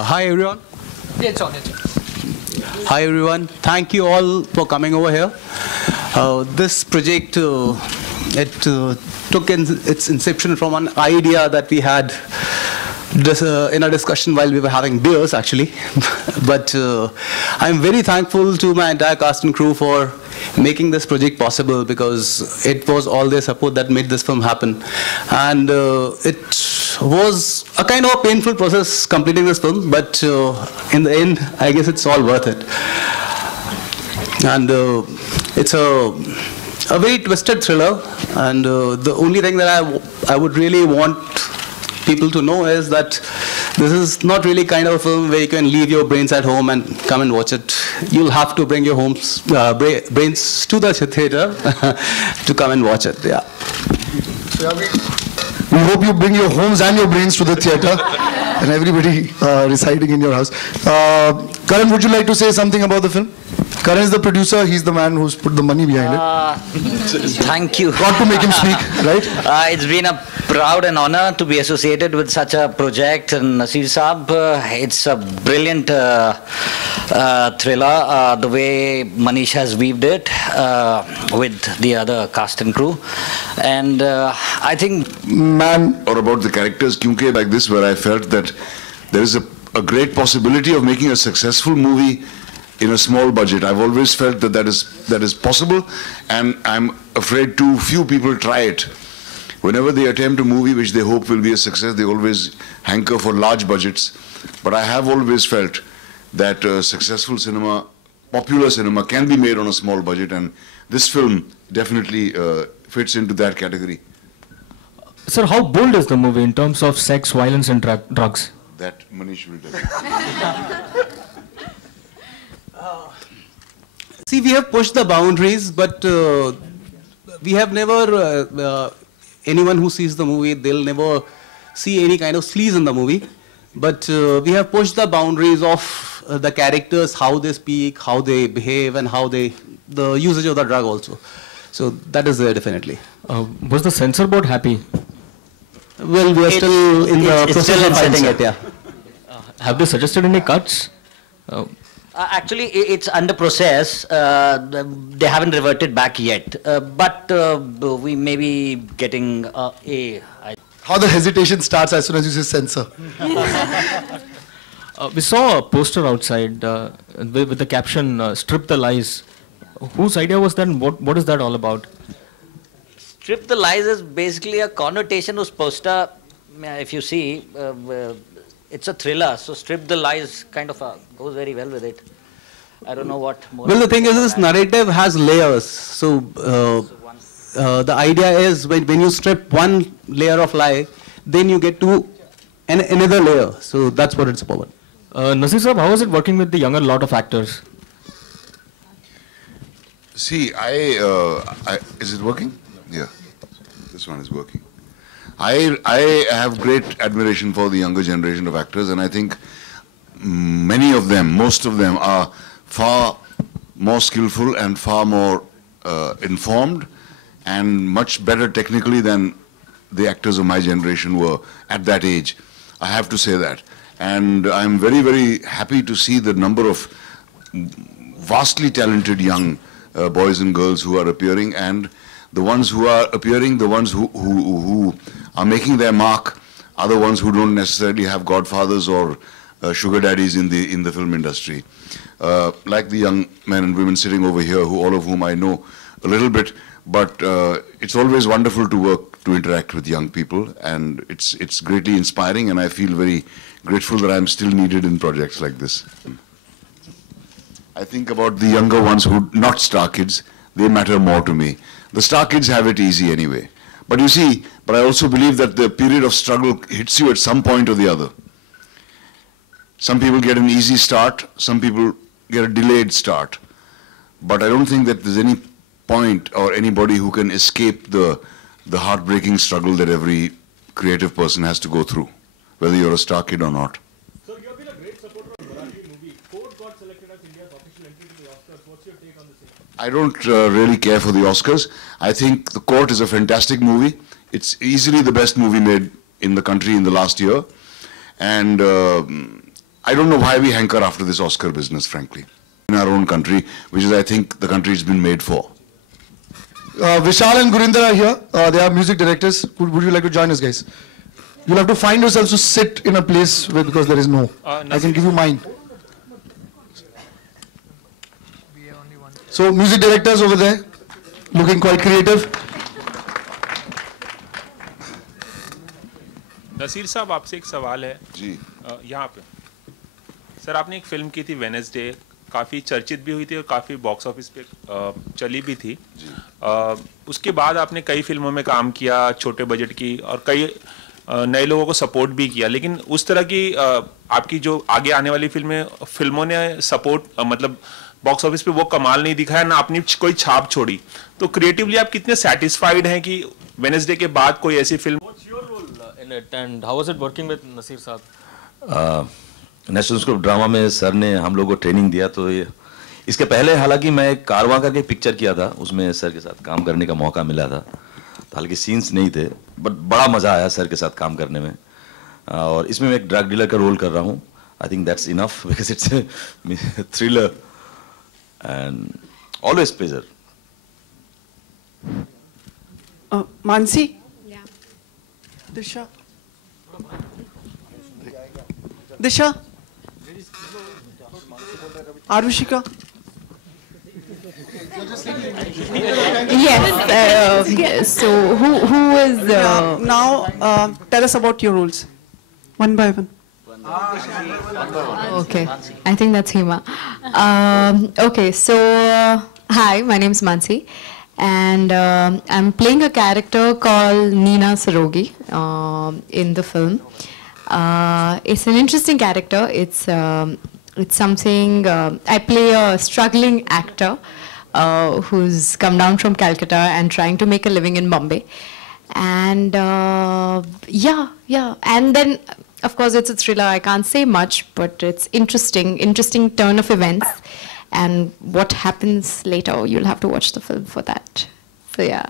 Hi everyone. It's on. Hi everyone. Thank you all for coming over here. This project took its inception from an idea that we had in a discussion while we were having beers, actually. But I'm very thankful to my entire cast and crew for making this project possible, because it was all their support that made this film happen. And it was a kind of a painful process completing this film, but in the end, I guess it's all worth it. And it's a very twisted thriller, and the only thing that I would really want people to know is that this is not really kind of a film where you can leave your brains at home and come and watch it. You'll have to bring your brains to the theater to come and watch it. Yeah. So we hope you bring your homes and your brains to the theater, and everybody residing in your house. Karan, would you like to say something about the film? Karan is the producer. He's the man who's put the money behind it. Thank you. Got to make him speak, right? It's been a proud and honor to be associated with such a project. And Nasir Saab, it's a brilliant thriller, the way Manish has weaved it with the other cast and crew. And I think... Or about the characters, kyunki like this, where I felt that there is a great possibility of making a successful movie in a small budget. I've always felt that that is possible, and I'm afraid too few people try it. Whenever they attempt a movie which they hope will be a success, they always hanker for large budgets. But I have always felt that successful cinema, popular cinema, can be made on a small budget, and this film definitely fits into that category. Sir, how bold is the movie in terms of sex, violence and drugs? That Manish will tell you. See, we have pushed the boundaries, but we have never, anyone who sees the movie, they'll never see any kind of sleaze in the movie. But we have pushed the boundaries of the characters, how they speak, how they behave, and how the usage of the drug also. So that is there definitely. Was the censor board happy? Well, we are still in the process of setting it, yeah. Have they suggested any cuts? Actually, it's under process. They haven't reverted back yet. But we may be getting How the hesitation starts as soon as you say censor. We saw a poster outside with the caption, "Strip the Lies." Whose idea was that, and what is that all about? Strip the Lies is basically a connotation whose poster, if you see, it's a thriller, so Strip the Lies kind of goes very well with it. I don't know what more. Well, the thing is, this narrative has layers. So the idea is when you strip one layer of lie, then you get to another layer. So that's what it's about. Nasir Saab, how is it working with the younger lot of actors? See, is it working? Yeah, this one is working. I have great admiration for the younger generation of actors, and I think many of them, most of them, are far more skillful and far more informed and much better technically than the actors of my generation were at that age. I have to say that. And I'm very, very happy to see the number of vastly talented young boys and girls who are appearing, and the ones who are appearing, the ones who are making their mark, are the ones who don't necessarily have godfathers or sugar daddies in the film industry. Like the young men and women sitting over here, all of whom I know a little bit, but it's always wonderful to interact with young people, and it's greatly inspiring, and I feel very grateful that I'm still needed in projects like this. I think about the younger ones who not star kids, they matter more to me. The star kids have it easy anyway. But you see, I also believe that the period of struggle hits you at some point or the other. Some people get an easy start, some people get a delayed start. But I don't think that there's any point or anybody who can escape the heartbreaking struggle that every creative person has to go through, whether you're a star kid or not. So you have been a great supporter of Marathi movie. Court got selected as India's official entry to the Oscars. What's your take on this? I don't really care for the Oscars. I think The Court is a fantastic movie. It's easily the best movie made in the country in the last year. And I don't know why we hanker after this Oscar business, frankly, in our own country, which is, I think, the country it's been made for. Vishal and Gurinder are here. They are music directors. Would you like to join us, guys? You'll have to find yourselves to sit in a place where, because there is no. I can give you mine. So, music directors over there, looking quite creative. Naseer साहब आपसे एक सवाल है जी यहाँ पे sir आपने एक film की थी वेडनेसडे काफ़ी चर्चित भी हुई थी और काफ़ी बॉक्स ऑफिस पे चली भी थी उसके बाद आपने कई फिल्मों में काम किया छोटे बजट की और कई नए लोगों को सपोर्ट भी किया लेकिन उस तरह की आपकी जो आगे आने वाली फिल्मों ने सपोर्ट मतलब बॉक्स ऑफिस पे वो कमाल नहीं दिखाया ना अपनी कोई छाप छोड़ी तो क्रिएटिवली आप कितने सेटिस्फाइड हैं कि वेडनेसडे के बाद कोई ऐसी film in it and how was it working with Nasir साहब? नेशनल स्कूल ऑफ ड्रामा में सर ने हम लोग को ट्रेनिंग दिया तो ये इसके पहले हालांकि मैं कारवां करके पिक्चर किया था उसमें सर के साथ काम करने का मौका मिला था तो हालांकि सीन्स नहीं थे बट बड़ा मज़ा आया सर के साथ काम करने में और इसमें मैं एक ड्रग डीलर का रोल कर रहा हूँ I think that's enough because it's a thriller and always pleasure Mansi? Yeah. Disha? Disha? Arushika? Yes. So who is Now tell us about your roles, one by one. Okay, I think that's Hima. Okay, so hi, my name is Mansi, and I'm playing a character called Nina Sarogi in the film. It's an interesting character. It's something I play a struggling actor who's come down from Calcutta and trying to make a living in Bombay, and and then. Of course, it's a thriller. I can't say much, but it's interesting turn of events. And what happens later, you'll have to watch the film for that. So, yeah.